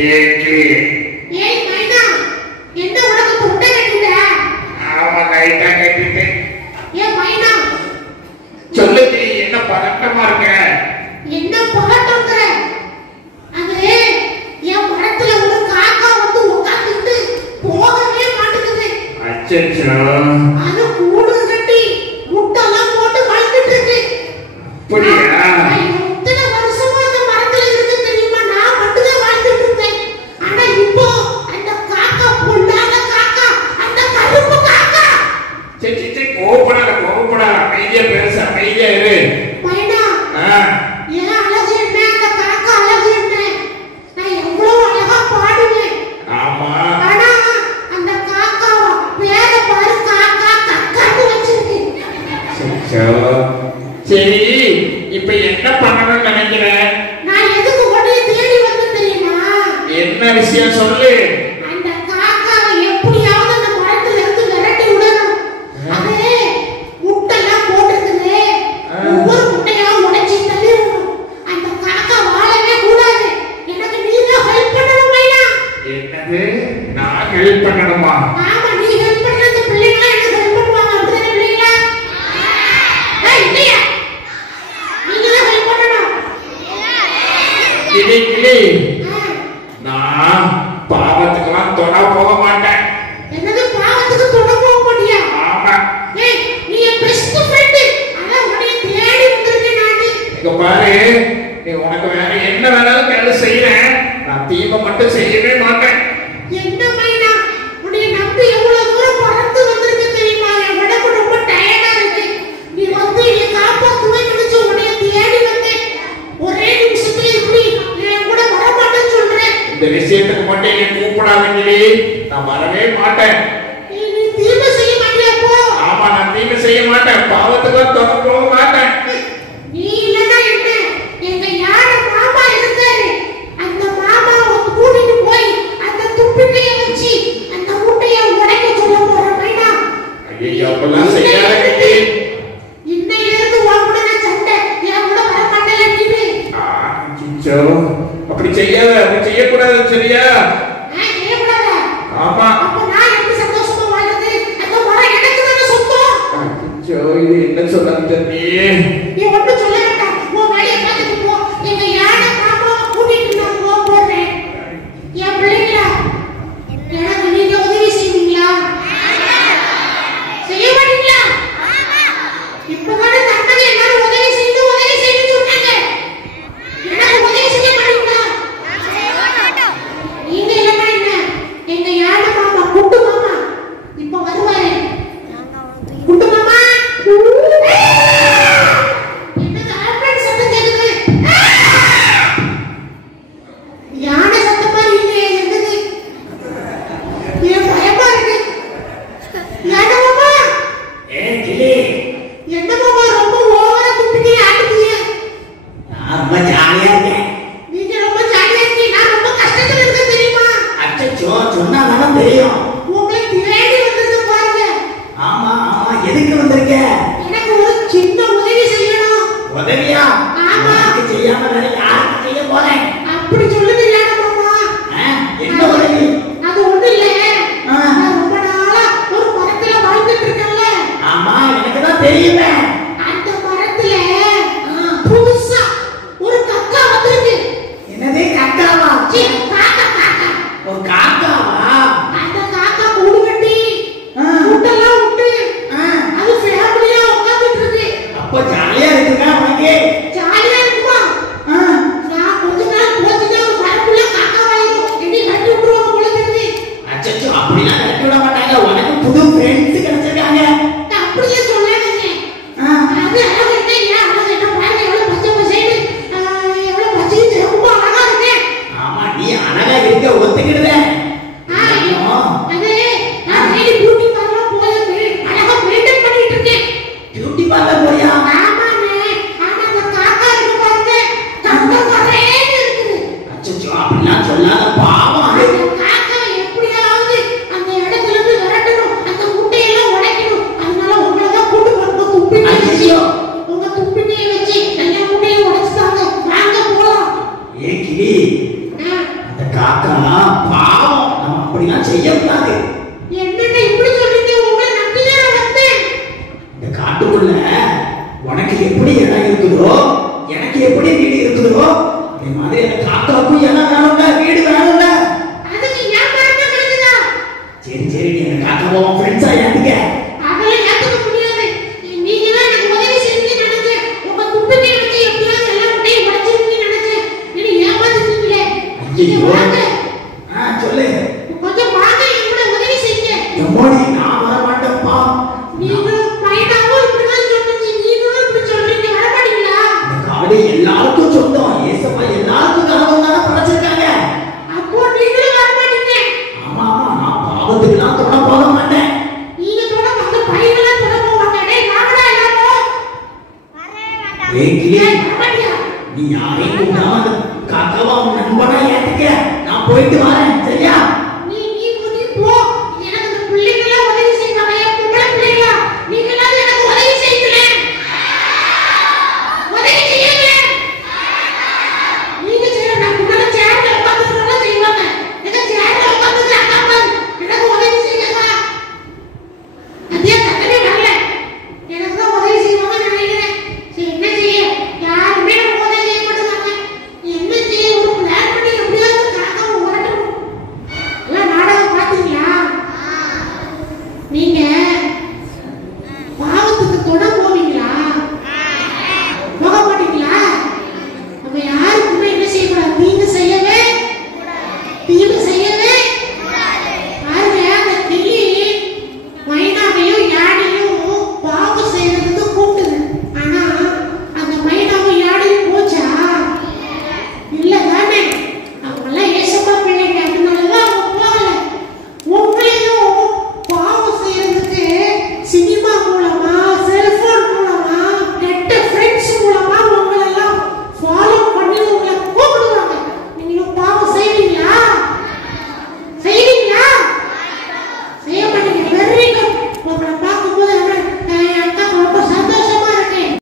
ஏய் மைனா, என்ன உனக்கு முட்டை கட்டிட்ட? ஆமா லைட்டா கட்டிட்டேன். ஏய் மைனா, சொல்லுடி, என்ன பதட்டமா இருக்க? என்ன பதட்டம்ங்கற? அது என் மரத்துல ஒரு காக்கா வந்து உட்கார்ந்துட்டு போகவே மாட்டேங்குது. அச்சச்சோ. அது கூடு கட்டி முட்டைலாம் போட்டு வளர்ந்துட்டு இருக்கு. புரியா? இத்தனை வருஷமா அந்த மரத்துல இருக்கு தெரியுமா? நான் மட்டும் தான் வாழ்ந்துட்டு இருந்தேன். ஆனா இப்போ அந்த காக்கா பொல்லாத காக்கா, அந்த கருப்பு காக்கா. சே கோபப்படாத அமைதியா பேசு, அமைதியா இரு. மைனா, ஏன் அழகு என்ன? அந்த காக்கா அழகு என்ன? நான் எவ்வளவு அழகா பாடுவேன். ஆமா. ஆனா அந்த காக்கா பேர பாரு, காக்கா கக்கான்னு வச்சிருக்கு. சரி, இப்ப என்ன பண்ணணும்னு நினைக்கிற? நான் எதுக்கு உடனே தேடி வந்தேன் தெரியுமா? என்ன விஷயம் சொல்லு. அந்த காக்காவை எப்படியாவது அந்த மரத்துல இருந்து விரட்டி விடணும். அது முட்டைலாம் போட்டுருக்குது. ஒவ்வொரு முட்டையா உடைச்சி தள்ளிடணும். அந்த காக்கா வாழவே கூடாது. எனக்கு நீ தான் ஹெல்ப் பண்ணணும் மைனா. என்னது? நான் ஹெல்ப் பண்ணணுமா? ஆமா, நீ ஹெல்ப் பண்ணா அந்த பிள்ளைங்களா எனக்கு ஹெல்ப் பண்ணுவாங்க. அப்படிதானே பிள்ளைங்களா? இல்லையா? நீங்க தான் ஹெல்ப் பண்ணணும். கிளி நான் பாவத்துக்கெல்லாம் தொட போக மாட்டேன். என்னது பாவத்துக்கு தொட போக மாட்டியா? ஆமா. ஏய், நீ என் பெஸ்ட் ஃப்ரெண்ட். அதான் உன்னை தேடி வந்திருக்கேன் நானு. இங்க பாரு, நீ உனக்கு வேற என்ன வேணாலும் வேலை செய்யறேன், நான் தீபம் மட்டும் செய்யவே மாட்டேன். என்ன மைனா, உன்னை நம்பி எவ்வளவு தூரம் பறந்து வந்திருக்க தெரியுமா? என் உடம்பு ரொம்ப டயர்டா இருக்கு. நீ வந்து என்னை காப்பாத்துவே நினைச்சு உன்னை தேடி வந்தேன். ஒரே நிமிஷத்துல இப்படி என் கூட வர மாட்டேன்னு சொல்றேன். இந்த விஷயத்துக்கு மட்டும் என்னை கூப்பிடாதீங்களே, நான் வரவே மாட்டேன். நீ தீமை செய்ய மாட்டியா போ? ஆமா, நான் தீமை செய்ய மாட்டேன், பாவத்துக்கெல்லாம் தொட போக மாட்டேன். நீ இல்லனா என்ன? எங்க யார மாமா இருக்காரு. அந்த மாமாவை கூட்டிட்டு போய் அந்த துப்பிக்கைய வச்சு அந்த முட்டைய உடைக்க சொல்ல போறேன் மைனா. ஐயோ, அப்பெல்லாம் செய்யாத கிளி. இன்னையில இருந்து உன் கூட நான் சண்டை. என் கூட வர மாட்டேல நீ. அச்சோ, அப்படி செய்யாத, அப்படி செய்யக்கூடாது, சரியா? செய்யக்கூடாதா? ஆமா. அப்ப நான் எப்படி சந்தோஷமா வாழ்றது? அந்த மரம் எனக்கு தானே சொந்தம். அச்சோ, இது என்ன சொல்லாத நீ? நீ ஒன்றும் சொல்ல வேண்டாம். உன் வேலையை பார்த்துட்டு போ. எங்க யானை மாமாவை கூட்டிட்டு நான் போறேன். என் பிள்ளைங்களா, எனக்கு நீங்க உதவி செய்வீங்களா? செய்ய மாட்டீங்களா? இப்பதானே தம்பதி எல்லாரும் உதவி செய்யணும்னு சொன்னாங்க. எனக்கு உதவி செய்ய மாட்டீங்களா? நீங்க இல்லைன்னா என்ன? எங்க யானை மாமா, குண்டு மாமா இப்ப வருவாரு. குண்டு மாமா, என்னது ஆம்புலன்ஸ் சத்தம் கேக்குது? யானை சத்தம் மாதிரி இல்லையே, என்னது? ஏன் பயமா இருக்கு? யானை மாமா, கிளி, என்ன மாமா ரொம்ப ஓவரா கும்பிட்டு ஆடுறீங்க? நான் ரொம்ப ஜாலியா இருக்கேன். நீங்க ரொம்ப ஜாலியா இருக்கீங்க. நான் ரொம்ப கஷ்டத்துல இருக்கேன் தெரியுமா? அச்சோ, சொன்னாதான் தெரியும். உங்களை தேடி வந்திருக்க பாருங்க. ஆமா ஆமா, எதுக்கு வந்திருக்க? எனக்கு ஒரு சின்ன உதவி செய்யணும். உதவியா? ஆமா. எனக்கு செய்யாம வேற யாருக்கு செய்ய போறேன்? அப்படி சொல்லுது யானை மாமா. என்ன உதவி? அது ஒண்ணு இல்ல. நான் ரொம்ப நாளா ஒரு மரத்துல வாழ்ந்துட்டு இருக்கேன்ல. ஆமா, எனக்கு தான் தெரியுமே. அந்த மரத்துல புதுசா ஒரு கக்கா வந்திருக்கு. என்னது கக்காவா? சீ, காக்கா காக்கா. ஒரு காக்காவா? அந்த காக்கா கூடு கட்டி முட்டெல்லாம் விட்டு அது ஃபேமிலியா உட்கார்ந்துட்டு இருக்கு. அப்ப ஜாலியா இருக்குதா உனக்கு? ஜாலியா இருக்குமா? ஐயோ இந்த மாதிரி அந்த காக்காவுக்கும் எல்லாம் வேணும்ல, வீடு வேணும்ல. அதுக்கு ஏன் மரத்தை கிடக்குதா? சரி சரி நீ அந்த காக்காவை ஃப்ரெண்ட்ஸா ஏத்துக்க. அதெல்லாம் ஏத்துக்க முடியாது. நீங்க தான் எனக்கு உதவி செஞ்சீங்கன்னு நினைச்சேன். உங்க துப்பிக்கை வச்சு எப்படியாவது எல்லா முட்டையும் உடைச்சிருக்கீங்கன்னு நினைச்சேன். நீங்க ஏமாத்திட்டீங்களே. நீங்க ஐயோ வாங்க. சொல்லு. கொஞ்சம் வாங்க, என் கூட உதவி செய்யுங்க. எம்மோடி நான் வர மாட்டேன்ப்பா. நீங்க பையனாவும் இப்படிதான் சொல்லுச்சு, நீங்களும் இப்படி சொல்றீங்க, வர மாட்டீங்களா? இந்த காடு எல்லாருக்கும் சொந்தம். ஏசப்பா எல்லாருக்கும் கனவு தானே படைச்சிருக்காங்க. அப்போ நீங்களும் வர மாட்டீங்க. ஆமா ஆமா நான் பாவத்துக்குலாம் தொட போக மாட்டேன். நீங்க தொட வந்து பையனெல்லாம் தொட போவாங்க. டேய் வாங்கடா எல்லாரும். ஏய் கிளி, டேய், வர மாட்டியா? நீ யாரையும் கூப்பிடாம அந்த காக்காவை உன் நண்பனா ஏத்துக்க. நான் போயிட்டு வரேன் சரியா?